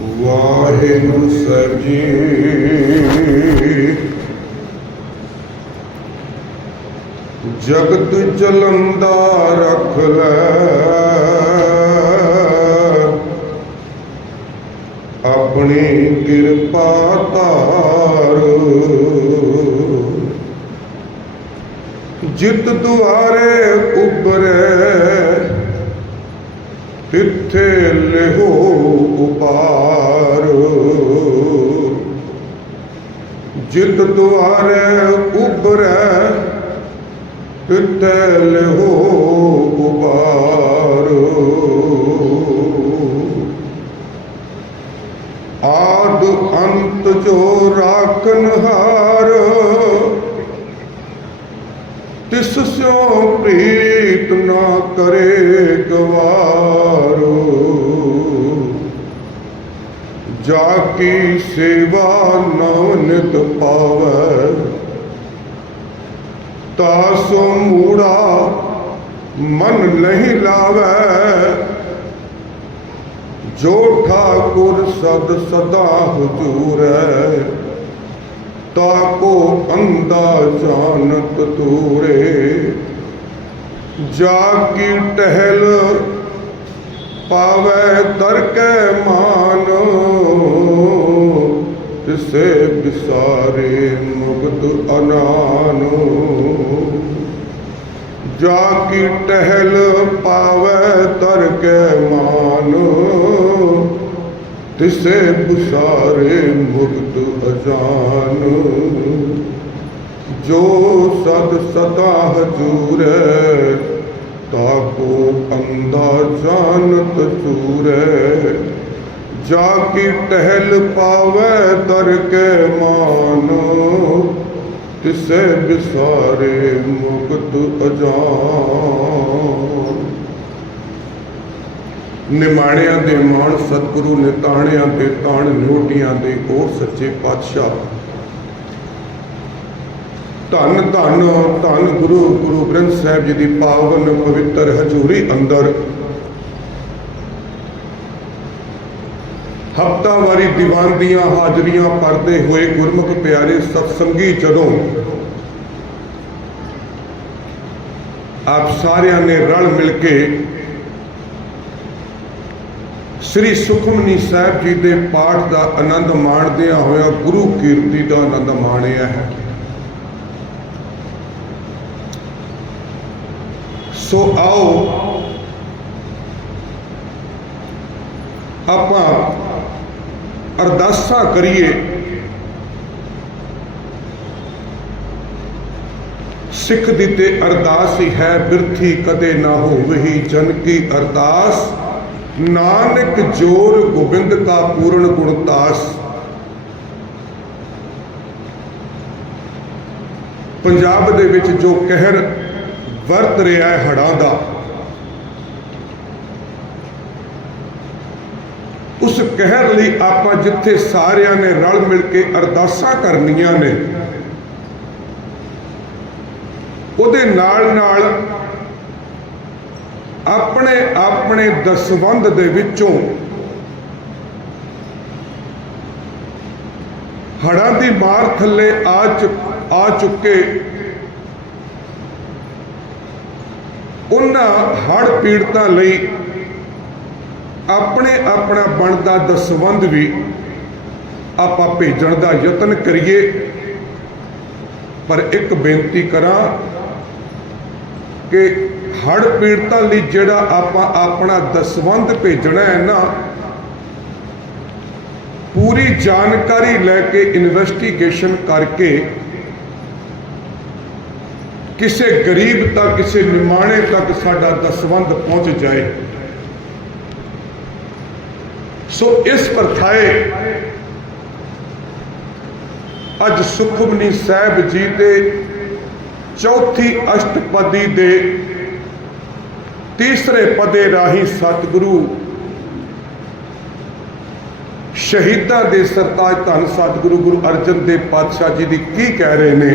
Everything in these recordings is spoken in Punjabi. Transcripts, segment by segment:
ਵਾਹਿਗੁਰੂ ਸਾਹਿਬ ਜੀ। ਜਗਤ ਜਲੰਦਾ ਰੱਖ ਲੈ। ਆਪਣੀ ਕਿਰਪਾ ਧਾਰ। ਜਿਤ ਦੁਆਰੇ ਉਬਰੇ ਤਿੱਥੇ ਲਿਹੋ ਉਪਾਰ। ਜਿਤ ਦੁਆਰੇ ਉਬਰੈ ਤਿੱਥੇ ਲਿਹੋ ਉਪਾਰ। ਆਦ ਅੰਤ ਜੋ ਰਾਖਨ ਹਾਰ। ਤਿਸ ਸਿਓ ਪ੍ਰੀਤ ਨਾ ਕਰੇ ਗਵਾ ਜਾ ਕੀ ਸੇਵਾ ਨਵ ਨਿਤ ਪਾਵੈ ਤਾਸੋ ਮੂੜਾ ਮਨ ਨਹੀਂ ਲਾਵੈ। ਜੋ ਠਾਕੁਰ ਸਦ ਸਦਾ ਹੁਜੂਰੈ ਤਾਕੋ ਅੰਦਾ ਜਾਣਤ ਤੂਰੇ ਜਾ ਕੀ ਟਹਿਲ ਪਾਵੈ ਦਰ ਕੈ ਮਾਨ, ਤਿਸੇ ਬਿਸਾਰੇ ਮੁਕਤ ਅਨਾਨ। ਜਾ ਕੀ ਟਹਿਲ ਪਾਵੈ ਦਰ ਮਾਨੋ ਮਾਨ ਤਿਸੇ ਬੁਸਾਰੇ ਮੁਕਤ ਅਜਾਨ। ਜੋ ਸਦ ਸਦਾ ਹਜੂਰੈ ਤਾਕੋ ਅੰਦਾ ਜਾਣਤ ਚੂਰੈ, ਜਾ ਕੀ ਟਹਿਲ ਪਾਵੈ ਦਰ ਕੇ ਮਾਨ, ਤਿਸੇ ਬਿਸਾਰੇ ਮੁਕਤ ਅਜਾਨ। ਨਿਮਾਣਿਆਂ ਦੇ ਮਾਣ ਸਤਿਗੁਰੂ ਨੇ ਤਾਣਿਆਂ ਦੇ ਤਾਣ, ਨਿਉਟੀਆਂ ਦੇ ਕੋਰ ਸੱਚੇ ਪਾਤਸ਼ਾਹ ਧੰਨ ਧੰਨ ਧੰਨ ਗੁਰੂ ਗੁਰੂ ਗ੍ਰੰਥ ਸਾਹਿਬ ਜੀ ਦੀ ਪਾਵਨ ਪਵਿੱਤਰ ਹਜ਼ੂਰੀ ਅੰਦਰ। ਹਫਤਾਵਾਰੀ ਦੀਵਾਨ ਦੀਆਂ ਹਾਜ਼ਰੀਆਂ ਪਰਦੇ ਹੋਏ ਗੁਰਮੁਖ ਪਿਆਰੇ ਸਤਸੰਗੀ ਜਦੋਂ ਆਪ ਸਾਰਿਆਂ ਨੇ ਰਲ ਮਿਲ ਕੇ ਸ੍ਰੀ ਸੁਖਮਨੀ ਸਾਹਿਬ ਜੀ ਦੇ ਪਾਠ ਦਾ ਆਨੰਦ ਮਾਣਦਿਆਂ ਹੋਇਆ ਗੁਰੂ ਕੀਰਤੀ ਦਾ ਆਨੰਦ ਮਾਣਿਆ ਹੈ। ਸੋ ਆਓ ਆਪਾਂ ਅਰਦਾਸਾਂ ਕਰੀਏ। ਸਿੱਖ ਦੀ ਤੇ ਅਰਦਾਸ ਹੀ ਹੈ, ਬਿਰਥੀ ਕਦੇ ਨਾ ਹੋਵਹੀ ਜਨ ਕੀ ਅਰਦਾਸ? ਨਾਨਕ ਜੋਰ ਗੋਬਿੰਦ ਕਾ ਪੂਰਨ ਗੁਣਤਾਸ ਪੰਜਾਬ ਦੇ ਵਿੱਚ ਜੋ ਕਹਿਰ ਵਰਤ ਰਿਹਾ ਹੈ ਹੜਾਂ ਦਾ। ਉਸ ਕਹਿਰ ਲਈ ਆਪਾਂ ਜਿੱਥੇ ਸਾਰਿਆਂ ਨੇ ਰਲ ਮਿਲ ਕੇ ਅਰਦਾਸਾਂ ਕਰਨੀਆਂ ਨੇ, ਉਹਦੇ ਨਾਲ ਨਾਲ ਆਪਣੇ ਆਪਣੇ ਦਸਵੰਧ ਦੇ ਵਿੱਚੋਂ ਹੜਾਂ ਦੀ ਮਾਰ ਥੱਲੇ ਆ ਚੁੱਕ ਆ ਚੁੱਕੇ ਉਹਨਾਂ ਹੜ ਪੀੜਤਾਂ ਲਈ ਆਪਣੇ ਆਪਣਾ ਬਣਦਾ ਦਸਵੰਧ ਵੀ ਆਪਾਂ ਭੇਜਣ ਦਾ ਯਤਨ ਕਰੀਏ। ਪਰ ਇੱਕ ਬੇਨਤੀ ਕਰਾਂ ਕਿ ਹੜ ਪੀੜਤਾਂ ਲਈ ਜਿਹੜਾ ਆਪਾਂ ਆਪਣਾ ਦਸਵੰਧ ਭੇਜਣਾ ਹੈ ਨਾ, ਪੂਰੀ ਜਾਣਕਾਰੀ ਲੈ ਕੇ ਇਨਵੈਸਟੀਗੇਸ਼ਨ ਕਰਕੇ ਕਿਸੇ ਗਰੀਬ ਤੱਕ, ਕਿਸੇ ਨਿਮਾਣੇ ਤੱਕ ਸਾਡਾ ਦਸਵੰਧ ਪਹੁੰਚ ਜਾਏ। ਸੋ ਇਸ ਪਰਥਾਏ ਅੱਜ ਸੁਖਮਨੀ ਸਾਹਿਬ ਜੀ ਦੇ ਚੌਥੀ ਅਸ਼ਟਪਦੀ ਦੇ ਤੀਸਰੇ ਪਦੇ ਰਾਹੀਂ ਸਤਿਗੁਰੂ ਸ਼ਹੀਦਾਂ ਦੇ ਸਰਤਾਜ ਧੰਨ ਸਤਿਗੁਰੂ ਗੁਰੂ ਅਰਜਨ ਦੇਵ ਪਾਤਸ਼ਾਹ ਜੀ ਦੀ ਕੀ ਕਹਿ ਰਹੇ ਨੇ?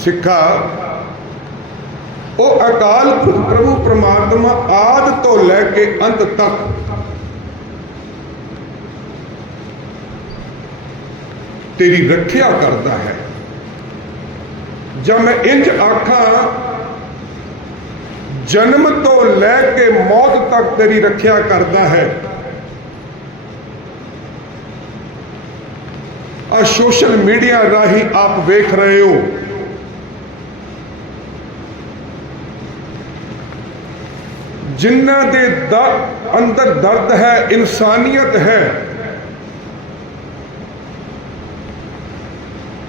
ਸਿੱਖਾ ਉਹ ਅਕਾਲ ਪੁਰਖ ਪ੍ਰਭੂ ਪ੍ਰਮਾਤਮਾ ਆਦ ਤੋਂ ਲੈ ਕੇ ਅੰਤ ਤੱਕ ਤੇਰੀ ਰੱਖਿਆ ਕਰਦਾ ਹੈ ਜਦ ਮੈਂ ਇੰਜ ਆਖਾਂ ਜਨਮ ਤੋਂ ਲੈ ਕੇ ਮੌਤ ਤੱਕ ਤੇਰੀ ਰੱਖਿਆ ਕਰਦਾ ਹੈ ਆ ਸੋਸ਼ਲ ਮੀਡੀਆ ਰਾਹੀਂ ਆਪ ਵੇਖ ਰਹੇ ਹੋ ਜਿਨ੍ਹਾਂ ਦੇ ਦਰ ਅੰਦਰ ਦਰਦ ਹੈ, ਇਨਸਾਨੀਅਤ ਹੈ,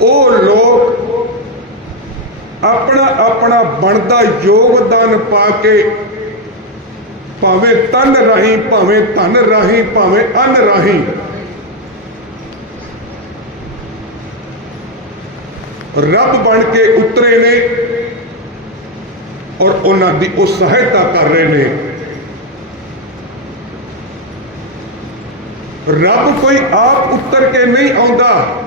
ਉਹ ਲੋਕ ਆਪਣਾ ਆਪਣਾ ਬਣਦਾ ਯੋਗਦਾਨ ਪਾ ਕੇ ਭਾਵੇਂ ਤਨ ਰਾਹੀਂ, ਭਾਵੇਂ ਧਨ ਰਾਹੀਂ, ਭਾਵੇਂ ਅੰਨ ਰਾਹੀਂ, ਰੱਬ ਬਣ ਕੇ ਉਤਰੇ ਨੇ। ਔਰ ਉਹਨਾਂ ਦੀ ਉਹ ਸਹਾਇਤਾ ਕਰ ਰਹੇ ਨੇ। ਰੱਬ ਕੋਈ ਆਪ ਉਤਰ ਕੇ ਨਹੀਂ ਆਉਂਦਾ।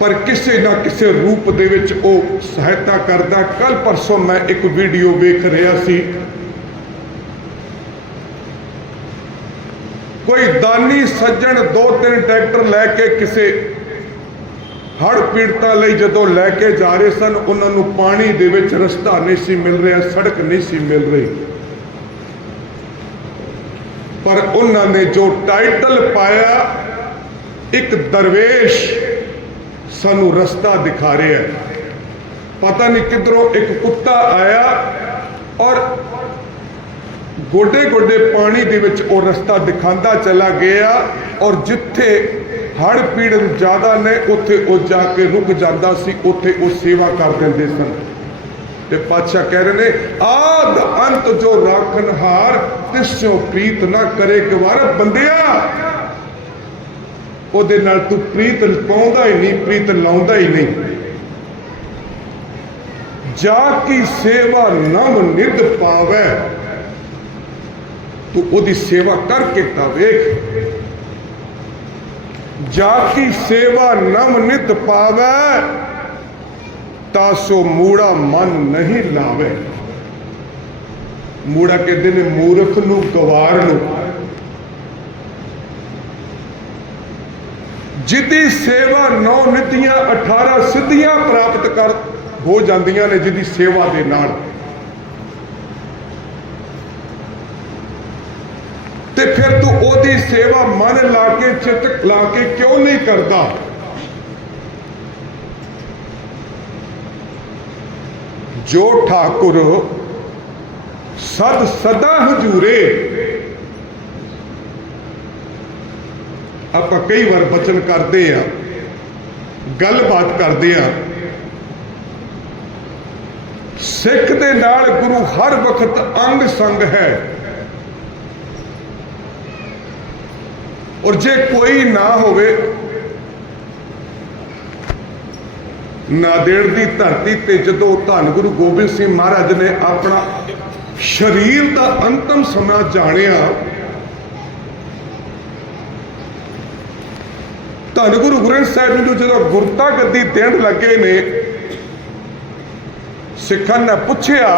ਪਰ ਕਿਸੇ ਨਾ ਕਿਸੇ ਰੂਪ ਦੇ ਵਿੱਚ ਉਹ ਸਹਾਇਤਾ ਕਰਦਾ। ਕੱਲ ਪਰਸੋਂ ਮੈਂ ਇੱਕ ਵੀਡੀਓ ਵੇਖ ਰਿਹਾ ਸੀ। ਕੋਈ ਦਾਨੀ ਸੱਜਣ ਦੋ ਤਿੰਨ ਟਰੈਕਟਰ ਲੈ ਕੇ ਕਿਸੇ ਹੜ੍ਹ ਪੀੜਤਾਂ ਲਈ ਜਦੋਂ ਲੈ ਕੇ ਜਾ ਰਹੇ ਸਨ, ਉਹਨਾਂ ਨੂੰ ਪਾਣੀ ਦੇ ਵਿੱਚ ਰਸਤਾ ਨਹੀਂ ਸੀ ਮਿਲ ਰਿਹਾ, ਸੜਕ ਨਹੀਂ ਸੀ ਮਿਲ ਰਹੀ। ਪਰ ਉਹਨਾਂ ਨੇ ਜੋ ਟਾਈਟਲ ਪਾਇਆ, ਇੱਕ ਦਰਵੇਸ਼ ਸਾਨੂੰ ਰਸਤਾ ਦਿਖਾ ਰਿਹਾ ਹੈ। ਪਤਾ ਨਹੀਂ ਕਿਧਰੋਂ ਇੱਕ ਕੁੱਤਾ ਆਇਆ ਔਰ ਗੋਡੇ ਗੋਡੇ ਪਾਣੀ ਦੇ ਵਿੱਚ ਉਹ ਰਸਤਾ ਦਿਖਾਉਂਦਾ ਚਲਾ ਗਿਆ ਔਰ ਜਿੱਥੇ ਹੜ ਪੀੜਤ ਜ਼ਿਆਦਾ ਨੇ, ਉੱਥੇ ਉਹ ਜਾ ਕੇ ਰੁਕ ਜਾਂਦਾ ਸੀ, ਉੱਥੇ ਉਹ ਸੇਵਾ ਕਰ ਦਿੰਦੇ ਸਨ। ਤੇ ਪਾਤਸ਼ਾਹ ਕਹਿ ਰਹੇ ਨੇ, ਆਦ ਅੰਤ ਜੋ ਰਾਖਨ ਹਾਰ ਤਿਸਿਓ ਪ੍ਰੀਤ ਨਾ ਕਰੇ ਗਵਾਰ ਬੰਦਿਆ। ਉਹਦੇ ਨਾਲ ਤੂੰ ਪ੍ਰੀਤ ਪਾਉਂਦਾ ਹੀ ਨਹੀਂ, ਪ੍ਰੀਤ ਲਾਉਂਦਾ ਹੀ ਨਹੀਂ। ਜਾ ਕੀ ਸੇਵਾ ਨਮ ਨਿਤ ਪਾਵੇ, ਤੂੰ ਉਹਦੀ ਸੇਵਾ ਕਰਕੇ ਤਾਂ ਵੇਖ। ਜਾ ਕੀ ਸੇਵਾ ਨਮ ਨਿਤ ਪਾਵੇ ਤਾਸੋ ਮੂੜਾ ਮਨ ਨਹੀਂ ਲਾਵੇ। ਮੂੜਾ ਕਹਿੰਦੇ ਨੇ ਮੂਰਖ ਨੂੰ, ਗਵਾਰ ਨੂੰ। ਜਿਹਦੀ ਸੇਵਾ ਨੌ ਨਿਤੀਆਂ 18 ਸਿੱਧੀਆਂ ਪ੍ਰਾਪਤ ਕਰ ਹੋ ਜਾਂਦੀਆਂ ਨੇ ਜਿਹਦੀ ਸੇਵਾ ਦੇ ਨਾਲ। ਤੇ ਫਿਰ ਤੂੰ ਸੇਵਾ ਮਨ ਲਾ ਕੇ, ਚਿੱਤ ਲਾ ਕੇ ਕਿਉਂ ਨਹੀਂ ਕਰਦਾ? ਜੋ ਠਾਕੁਰ ਸਦ ਸਦਾ ਹਜੂਰੇ। ਆਪਾਂ ਕਈ ਵਾਰ ਬਚਨ ਕਰਦੇ ਆ, ਗੱਲਬਾਤ ਕਰਦੇ ਆ। ਸਿੱਖ ਦੇ ਨਾਲ ਗੁਰੂ ਹਰ ਵਕਤ ਅੰਗ ਸੰਗ ਹੈ। ਔਰ ਜੇ ਕੋਈ ਨਾ ਹੋਵੇ ਨਾਦੇੜ ਦੀ ਧਰਤੀ ਤੇ ਜਦੋਂ ਧੰਨ ਗੁਰੂ ਗੋਬਿੰਦ ਸਿੰਘ ਮਹਾਰਾਜ ਨੇ ਆਪਣਾ ਸਰੀਰ ਦਾ ਅੰਤਮ ਸਮਾਂ ਜਾਣਿਆ, ਧੰਨ ਗੁਰੂ ਗ੍ਰੰਥ ਸਾਹਿਬ ਨੂੰ ਜਦੋਂ ਗੁਰਤਾ ਗੱਦੀ ਦੇਣ ਲੱਗੇ ਨੇ, ਸਿੱਖਾਂ ਨੇ ਪੁੱਛਿਆ,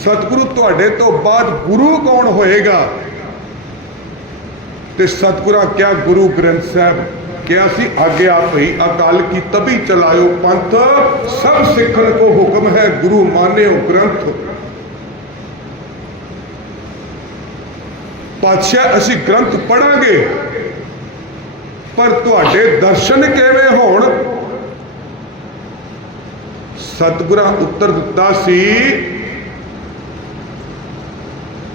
ਸਤਿਗੁਰੂ ਤੁਹਾਡੇ ਤੋਂ ਬਾਅਦ ਗੁਰੂ ਕੌਣ ਹੋਏਗਾ? ਤੇ ਸਤਿਗੁਰਾਂ ਕਿਹਾ ਗੁਰੂ ਗ੍ਰੰਥ ਸਾਹਿਬ ਕਿਹਾ ਸੀ? ਆਗਿਆ ਭਈ ਅਕਾਲ ਕੀ ਤਬੀ ਚਲਾਇਓ ਪੰਥ, ਸਭ ਸਿੱਖਣ ਕੋ ਹੁਕਮ ਹੈ ਗੁਰੂ ਮਾਨਿਓ ਗ੍ਰੰਥ। ਪਾਤਸ਼ਾਹ, ਅਸੀਂ ਗ੍ਰੰਥ ਪੜਾਂਗੇ, ਪਰ ਤੁਹਾਡੇ ਦਰਸ਼ਨ ਕਿਵੇਂ ਹੋਣ? ਸਤਿਗੁਰਾਂ, ਉੱਤਰ ਦਿੱਤਾ ਸੀ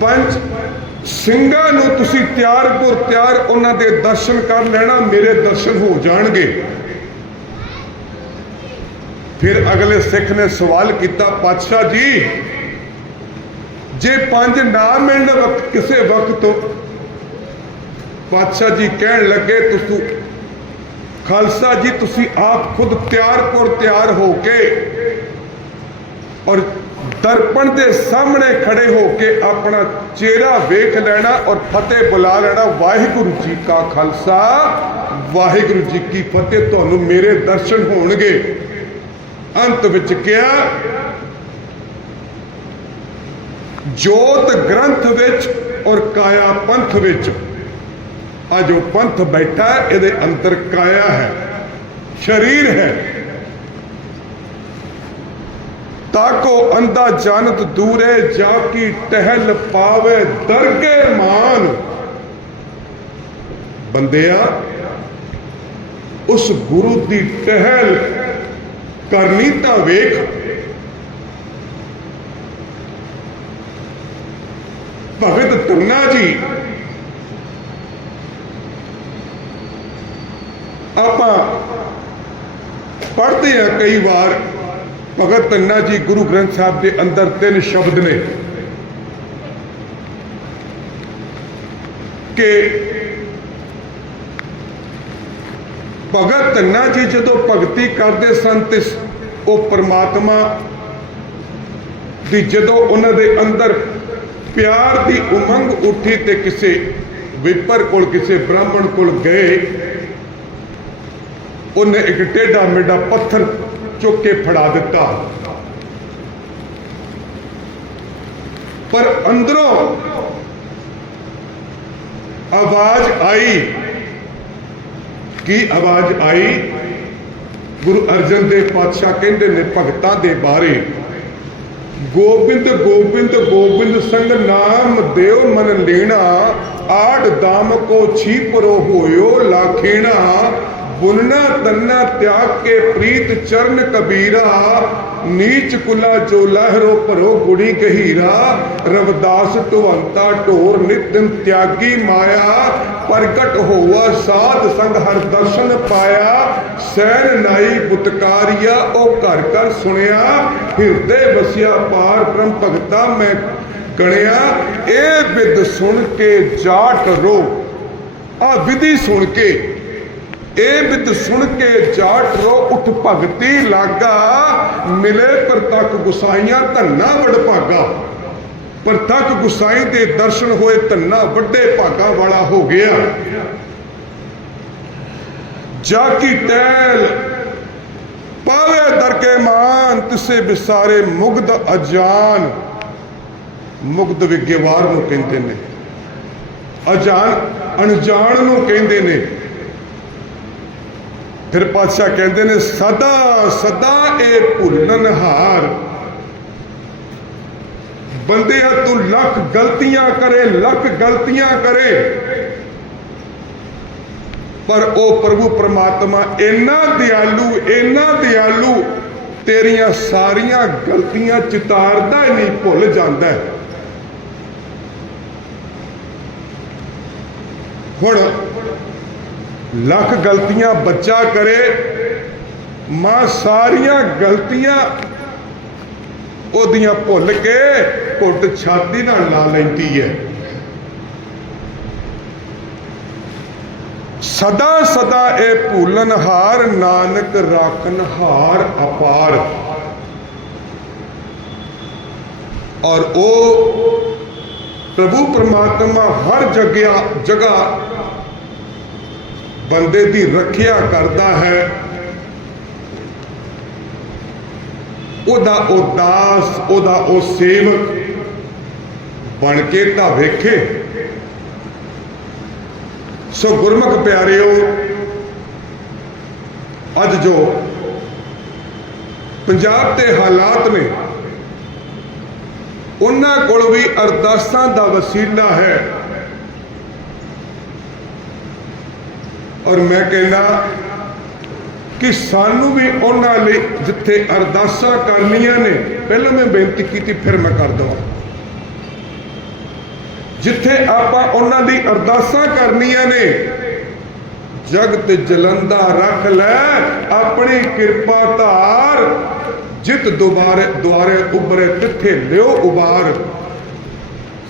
ਪੰਜ ਸਿੰਘਾਂ ਨੂੰ ਤੁਸੀਂ ਤਿਆਰ ਪੁਰ ਤਿਆਰ ਉਹਨਾਂ ਦੇ ਦਰਸ਼ਨ ਕਰ ਲੈਣਾ, ਮੇਰੇ ਦਰਸ਼ਨ ਹੋ ਜਾਣਗੇ। ਫਿਰ ਅਗਲੇ ਸਿੱਖ ਨੇ ਸਵਾਲ ਕੀਤਾ, ਪਾਤਸ਼ਾਹ ਜੀ, ਜੇ ਪੰਜ ਨਾ ਮਿਲਣ ਵਕਤ ਕਿਸੇ ਵਕਤ ਪਾਤਸ਼ਾਹ ਜੀ ਕਹਿਣ ਲੱਗੇ, ਤੁਸੀਂ, ਖਾਲਸਾ ਜੀ, ਤੁਸੀਂ ਆਪ ਖੁਦ ਤਿਆਰ ਪੁਰ ਤਿਆਰ ਹੋ ਕੇ ਔਰ ਦਰਪਣ ਦੇ ਸਾਹਮਣੇ ਖੜੇ ਹੋ ਕੇ ਆਪਣਾ ਚਿਹਰਾ ਵੇਖ ਲੈਣਾ ਔਰ ਫਤਿਹ ਬੁਲਾ ਲੈਣਾ। ਵਾਹਿਗੁਰੂ ਜੀ ਕਾ ਖਾਲਸਾ, ਵਾਹਿਗੁਰੂ ਜੀ ਕੀ ਫਤਿਹ। ਤੁਹਾਨੂੰ ਮੇਰੇ ਦਰਸ਼ਨ ਹੋਣਗੇ। ਅੰਤ ਵਿੱਚ ਕਿਹਾ, ਜੋਤ ਗ੍ਰੰਥ ਵਿੱਚ ਔਰ ਕਾਇਆ ਪੰਥ ਵਿੱਚ। ਆ ਜੋ ਪੰਥ ਬੈਠਾ ਇਹਦੇ ਅੰਦਰ ਕਾਇਆ ਹੈ, ਸ਼ਰੀਰ ਹੈ। ਤਾਕੋ ਅੰਦਾ ਜਾਣਤ ਦੂਰੇ ਜਾ ਕੀ ਟਹਿਲ ਪਾਵੇ ਦਰਗੇ ਬੰਦਿਆ, ਉਸ ਗੁਰੂ ਦੀ ਟਹਿਲ ਕਰਨੀ ਤਾਂ ਵੇਖ। ਭਗਤ ਤੁਨਾ ਜੀ, ਆਪਾਂ ਪੜ੍ਹਦੇ ਆ ਕਈ ਵਾਰ। ਭਗਤ ਧੰਨਾ ਜੀ ਗੁਰੂ ਗ੍ਰੰਥ ਸਾਹਿਬ ਦੇ ਅੰਦਰ ਤਿੰਨ ਸ਼ਬਦ ਨੇ ਕਿ ਭਗਤ ਧੰਨਾ ਜੀ ਜਦੋਂ ਭਗਤੀ ਕਰਦੇ ਸਨ ਤੇ ਉਹ ਪ੍ਰਮਾਤਮਾ ਦੀ ਜਦੋਂ ਉਹਨਾਂ ਦੇ ਅੰਦਰ ਪਿਆਰ ਦੀ ਉਮੰਗ ਉੱਠੀ ਤੇ ਕਿਸੇ ਵਿਪਰ ਕੋਲ, ਕਿਸੇ ਬ੍ਰਾਹਮਣ ਕੋਲ ਗਏ, ਉਹਨੇ ਇੱਕ ਟੇਢਾ ਮੇਢਾ ਪੱਥਰ ਚੁੱਕ ਕੇ ਫੜਾ ਦਿੱਤਾ। ਪਰ ਅੰਦਰੋਂ ਆਵਾਜ਼ ਆਈ। ਕੀ ਆਵਾਜ਼ ਆਈ? ਗੁਰੂ ਅਰਜਨ ਦੇਵ ਪਾਤਸ਼ਾਹ ਕਹਿੰਦੇ ਨੇ ਭਗਤਾਂ ਦੇ ਬਾਰੇ। ਗੋਬਿੰਦ ਗੋਬਿੰਦ ਗੋਬਿੰਦ ਸੰਗ ਨਾਮ ਦੇਵ ਮਨ ਲੈਣਾ, ਆੜ ਦਾਮ ਕੋ ਛੀਪਰੋ ਹੋਇਓ ਲਾਖੇਣਾ। ਬੁਨਨਾ ਤੰਨਾ ਤਿਆਗ ਕੇ ਪ੍ਰੀਤ ਚਰਨ ਕਬੀਰਾ, ਨੀਚ ਕੁਲਾ ਜੋ ਲਹਿਰੋ ਭਰੋ ਗੁੜੀ ਗਹੀਰਾ, ਰਵਦਾਸ ਢਵੰਤਾ ਢੋਰ ਨਿਤਿਨ ਤਿਆਗੀ ਮਾਇਆ, ਪ੍ਰਗਟ ਹੋਵਾ ਸਾਧ ਸੰਗ ਹਰ ਦਰਸ਼ਨ ਪਾਇਆ, ਸੈਨ ਨਾਈ ਬੁਤਕਾਰੀਆ ਉਹ ਘਰ ਘਰ ਸੁਣਿਆ, ਹਿਰਦੇ ਵਸਿਆ ਪਾਰ ਬ੍ਰਹਮ ਭਗਤਾ ਮੈਂ ਗਣਿਆ, ਇਹ ਵਿਦ ਸੁਣ ਕੇ ਜਾਟ ਰੋ। ਆ ਵਿਧੀ ਸੁਣ ਕੇ ਇਹ ਬਿਤ ਸੁਣ ਕੇ ਜਾਟ ਰੋ ਉਠ ਭਗਤੀ ਲਾਗਾ, ਮਿਲੇ ਪ੍ਰਤੱਖ ਗੁਸਾਈਆਂ ਧੰਨਾ ਵਡ ਭਾਗਾ। ਪ੍ਰਤੱਖ ਗੁਸਾਈ ਦੇ ਦਰਸ਼ਨ ਹੋਏ ਧੰਨਾ ਵੱਡੇ ਭਾਗਾ ਵਾਲਾ ਹੋ ਗਿਆ। ਜਾ ਕੀ ਟੈਲ ਪਾਵੇ ਦਰਕੇ ਮਾਨ, ਤਿਸੇ ਵਿਸਾਰੇ ਮੁਗਧ ਅਜਾਨ। ਮੁਗਧ ਵਿਗਿਆਵਾਰ ਨੂੰ ਕਹਿੰਦੇ ਨੇ। ਅਜਾਨ ਅਣਜਾਣ ਨੂੰ ਕਹਿੰਦੇ ਨੇ। ਫਿਰ ਪਾਤਸ਼ਾਹ ਕਹਿੰਦੇ ਨੇ, ਸਦਾ ਸਦਾ ਇਹ ਭੁੱਲਣ ਹਾਰ। ਬੰਦੇ ਤੂੰ ਲੱਖ ਗਲਤੀਆਂ ਕਰੇ, ਲੱਖ ਗਲਤੀਆਂ ਕਰੇ। ਪਰ ਉਹ ਪ੍ਰਭੂ ਪਰਮਾਤਮਾ, ਇੰਨਾ ਦਿਆਲੂ ਇੰਨਾ ਦਿਆਲੂ, ਤੇਰੀਆਂ ਸਾਰੀਆਂ ਗਲਤੀਆਂ ਚਿਤਾਰਦਾ ਹੀ ਨਹੀਂ, ਭੁੱਲ ਜਾਂਦਾ ਹੁਣ ਲੱਖ ਗਲਤੀਆਂ ਬੱਚਾ ਕਰੇ, ਮਾਂ ਸਾਰੀਆਂ ਗਲਤੀਆਂ ਉਹਦੀਆਂ ਭੁੱਲ ਕੇ ਘੁੱਟ ਛਾਤੀ ਨਾਲ ਲਾ ਲੈਂਦੀ ਹੈ। ਸਦਾ ਸਦਾ ਇਹ ਭੂਲਨ ਹਾਰ, ਨਾਨਕ ਰਾਖਨ ਹਾਰ ਅਪਾਰ। ਔਰ ਉਹ ਪ੍ਰਭੂ ਪਰਮਾਤਮਾ ਹਰ ਜਗ੍ਹਾ ਜਗ੍ਹਾ ਬੰਦੇ ਦੀ ਰੱਖਿਆ ਕਰਦਾ ਹੈ। ਉਹਦਾ ਉਹ ਦਾਸ, ਉਹਦਾ ਉਹ ਸੇਵਕ ਬਣ ਕੇ ਤਾਂ ਵੇਖੇ। ਸੋ ਗੁਰਮੁਖ ਪਿਆਰਿਓ, ਅੱਜ ਜੋ ਪੰਜਾਬ ਦੇ ਹਾਲਾਤ ਨੇ, ਉਹਨਾਂ ਕੋਲ ਵੀ ਅਰਦਾਸਾਂ ਦਾ ਵਸੀਲਾ ਹੈ। ਔਰ ਮੈਂ ਕਹਿੰਦਾ ਕਿ ਸਾਨੂੰ ਵੀ ਉਹਨਾਂ ਲਈ ਜਿੱਥੇ ਅਰਦਾਸਾਂ ਕਰਨੀਆਂ ਨੇ, ਪਹਿਲਾਂ ਮੈਂ ਬੇਨਤੀ ਕੀਤੀ, ਫਿਰ ਮੈਂ ਕਰ ਦਵਾਂ। ਜਿੱਥੇ ਆਪਾਂ ਉਹਨਾਂ ਦੀ ਅਰਦਾਸਾਂ ਕਰਨੀਆਂ ਨੇ ਜਗਤ ਜਲੰਦਾ ਰੱਖ ਲੈ, ਆਪਣੀ ਕਿਰਪਾ ਧਾਰ, ਜਿਤ ਦੁਬਾਰੇ ਦੁਆਰੇ ਉਬਰੇ ਤਿੱਥੇ ਲਿਓ ਉਬਾਰ।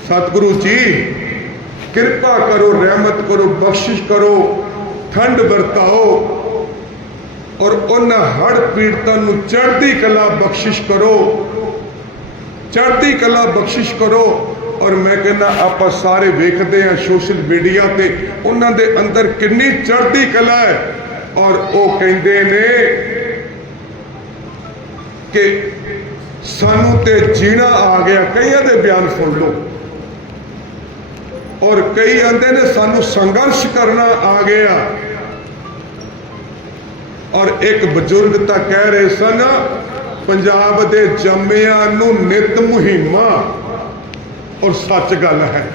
ਸਤਿਗੁਰੂ ਜੀ, ਕਿਰਪਾ ਕਰੋ, ਰਹਿਮਤ ਕਰੋ, ਬਖਸ਼ਿਸ਼ ਕਰੋ। ਠੰਡ ਵਰਤਾਓ ਔਰ ਉਹਨਾਂ ਹੜ ਪੀੜਤਾਂ ਨੂੰ ਚੜ੍ਹਦੀ ਕਲਾ ਬਖਸ਼ਿਸ਼ ਕਰੋ। ਚੜ੍ਹਦੀ ਕਲਾ ਬਖਸ਼ਿਸ਼ ਕਰੋ ਔਰ ਮੈਂ ਕਹਿੰਦਾ ਆਪਾਂ ਸਾਰੇ ਵੇਖਦੇ ਆ ਸੋਸ਼ਲ ਮੀਡੀਆ ਤੇ ਉਹਨਾਂ ਦੇ ਅੰਦਰ ਕਿੰਨੀ ਚੜ੍ਹਦੀ ਕਲਾ ਹੈ ਔਰ ਉਹ ਕਹਿੰਦੇ ਨੇ ਕਿ ਸਾਨੂੰ ਤੇ ਜੀਣਾ ਆ ਗਿਆ। ਕਈਆਂ ਦੇ ਬਿਆਨ ਸੁਣ ਲਓ। ਔਰ ਕਈ ਆਂਦੇ ਨੇ ਸਾਨੂੰ ਸੰਘਰਸ਼ ਕਰਨਾ ਆ ਗਿਆ। ਔਰ ਇੱਕ ਬਜ਼ੁਰਗ ਤਾਂ ਕਹਿ ਰਹੇ ਸਨ, ਪੰਜਾਬ ਦੇ ਜੰਮਿਆਂ ਨੂੰ ਨਿਤ ਮੁਹਿੰਮਾ। ਔਰ ਸੱਚ ਗੱਲ ਹੈ।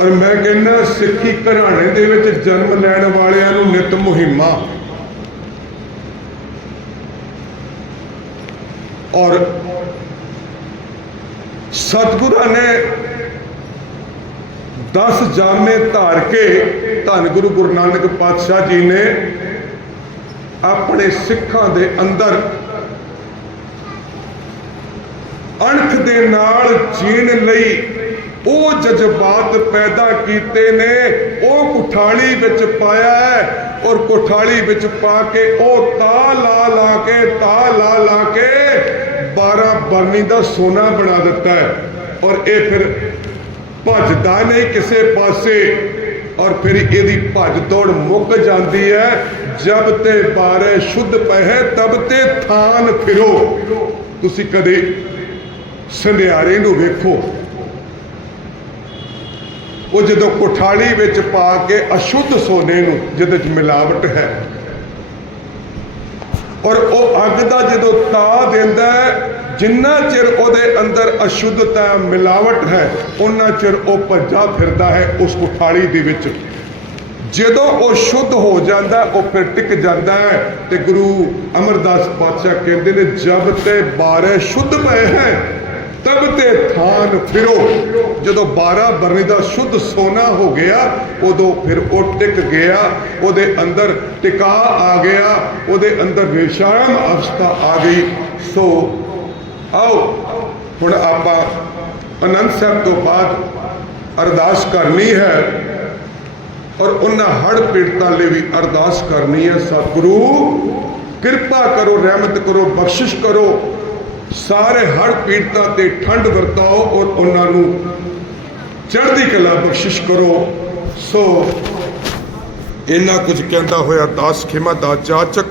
ਔਰ ਮੈਂ ਕਹਿੰਦਾ, ਸਿੱਖੀ ਘਰਾਣੇ ਦੇ ਵਿੱਚ ਜਨਮ ਲੈਣ ਵਾਲਿਆਂ ਨੂੰ ਨਿਤ ਮੁਹਿੰਮਾ। ਔਰ ਸਤਿਗੁਰਾਂ ਨੇ 10 ਜਾਮੇ ਧਾਰ ਕੇ ਧੰਨ ਗੁਰੂ ਗੁਰੂ ਨਾਨਕ ਪਾਤਸ਼ਾਹ ਜੀ ਨੇ ਆਪਣੇ ਸਿੱਖਾਂ ਦੇ ਅੰਦਰ ਅਣਖ ਦੇ ਨਾਲ ਜੀਣ ਲਈ ਉਹ ਜਜ਼ਬਾਤ ਪੈਦਾ ਕੀਤੇ ਨੇ, ਉਹ ਕੁਠਾਲੀ ਵਿੱਚ ਪਾਇਆ ਹੈ ਔਰ ਕੋਠਾਲੀ ਵਿੱਚ ਪਾ ਕੇ ਉਹ ਤਾ ਲਾ ਲਾ ਕੇ ਤਾ ਲਾ ਲਾ ਕੇ 12 ਬਰਨੀ ਦਾ ਸੋਨਾ ਬਣਾ ਦਿੱਤਾ ਹੈ ਔਰ ਇਹ ਫਿਰ ਭੱਜਦਾ ਨਹੀਂ ਕਿਸੇ ਪਾਸੇ ਔਰ ਫਿਰ ਇਹਦੀ ਭੱਜ ਦੌੜ ਮੁੱਕ ਜਾਂਦੀ ਹੈ। ਜਬ ਤੇ ਬਾਰੇ ਸ਼ੁੱਧ ਪਹਿ, ਤਬ ਤੇ ਥਾਨ ਫਿਰੋ। ਤੁਸੀਂ ਕਦੇ ਸੰਧਿਆਰੇ ਨੂੰ ਵੇਖੋ। ਉਹ ਜਦੋਂ ਕੋਠਾਲੀ ਵਿੱਚ ਪਾ ਕੇ ਅਸ਼ੁੱਧ ਸੋਨੇ ਨੂੰ, ਜਿਹਦੇ ਚ ਮਿਲਾਵਟ ਹੈ ਔਰ ਉਹ ਅੱਗ ਦਾ ਜਦੋਂ ਤਾ ਦਿੰਦਾ ਜਿੰਨਾ ਚਿਰ ਉਹਦੇ ਅੰਦਰ ਅਸ਼ੁੱਧਤਾ, ਮਿਲਾਵਟ ਹੈ ਉਹਨਾਂ ਚਿਰ ਉਹ ਭੱਜਾ ਫਿਰਦਾ ਹੈ ਉਸ ਕੋਠਾਲੀ ਦੇ ਵਿੱਚ। ਜਦੋਂ ਉਹ ਸ਼ੁੱਧ ਹੋ ਜਾਂਦਾ, ਉਹ ਫਿਰ ਟਿਕ ਜਾਂਦਾ ਹੈ ਤੇ ਗੁਰੂ ਅਮਰਦਾਸ ਪਾਤਸ਼ਾਹ ਕਹਿੰਦੇ ਨੇ, ਜਬ ਤੇ ਬਾਰੇ ਸ਼ੁੱਧ ਪਏ ਹੈ, ਤਬ ਤੇ ਥਾਨ ਫਿਰੋ। ਜਦੋਂ 12 ਬਰਨੀ ਦਾ ਸ਼ੁੱਧ ਸੋਨਾ ਹੋ ਗਿਆ, ਉਦੋਂ ਫਿਰ ਉਹ ਟਿਕ ਗਿਆ, ਉਹਦੇ ਅੰਦਰ ਟਿਕਾ ਆ ਗਿਆ, ਉਹਦੇ ਅੰਦਰ ਵਿਸ਼ਰਾਮ ਅਵਸਥਾ ਆ ਗਈ। ਸੋ ਆਓ, ਹੁਣ ਆਪਾਂ ਅਨੰਦ ਸਾਹਿਬ ਤੋਂ ਬਾਅਦ ਅਰਦਾਸ ਕਰਨੀ ਹੈ ਔਰ ਉਹਨਾਂ ਹੜ ਪੀੜਤਾਂ ਲਈ ਵੀ ਅਰਦਾਸ ਕਰਨੀ ਹੈ। ਸਤਿਗੁਰੂ, ਕਿਰਪਾ ਕਰੋ, ਰਹਿਮਤ ਕਰੋ, ਬਖਸ਼ਿਸ਼ ਕਰੋ। ਸਾਰੇ ਹੜ ਪੀੜਤਾਂ ਤੇ ਠੰਡ ਵਰਤਾਓ ਔਰ ਉਹਨਾਂ ਨੂੰ ਚੜ੍ਹਦੀ ਕਲਾ ਬਖਸ਼ਿਸ਼ ਕਰੋ। ਸੋ ਇਹਨਾਂ ਕੁਝ ਕਹਿੰਦਾ ਹੋਇਆ ਦਾਸ ਖਿਮਾ ਦਾ ਜਾਚਕ,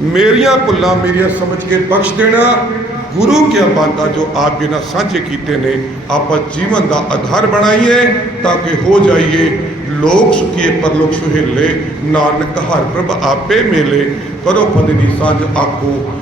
ਮੇਰੀਆਂ ਭੁੱਲਾਂ ਮੇਰੀਆਂ ਸਮਝ ਕੇ ਬਖਸ਼ ਦੇਣਾ, ਗੁਰੂ ਕੀ ਬਾਤਾਂ ਜੋ ਆਪ ਬਿਨਾ ਸਾਂਝੇ ਕੀਤੇ ਨੇ, ਆਪਾਂ ਜੀਵਨ ਦਾ ਆਧਾਰ ਬਣਾਈਏ ਤਾਂ ਕਿ ਹੋ ਜਾਈਏ, ਲੋਕ ਸੁਖੀਏ, ਪਰਲੋਕ ਸੁਹੇਲੇ, ਨਾਨਕ ਹਰ ਪ੍ਰਭ ਆਪੇ ਮੇਲੇ, ਕਰੋ ਫਤਿਹ ਸਾਂਝ ਆਖੋ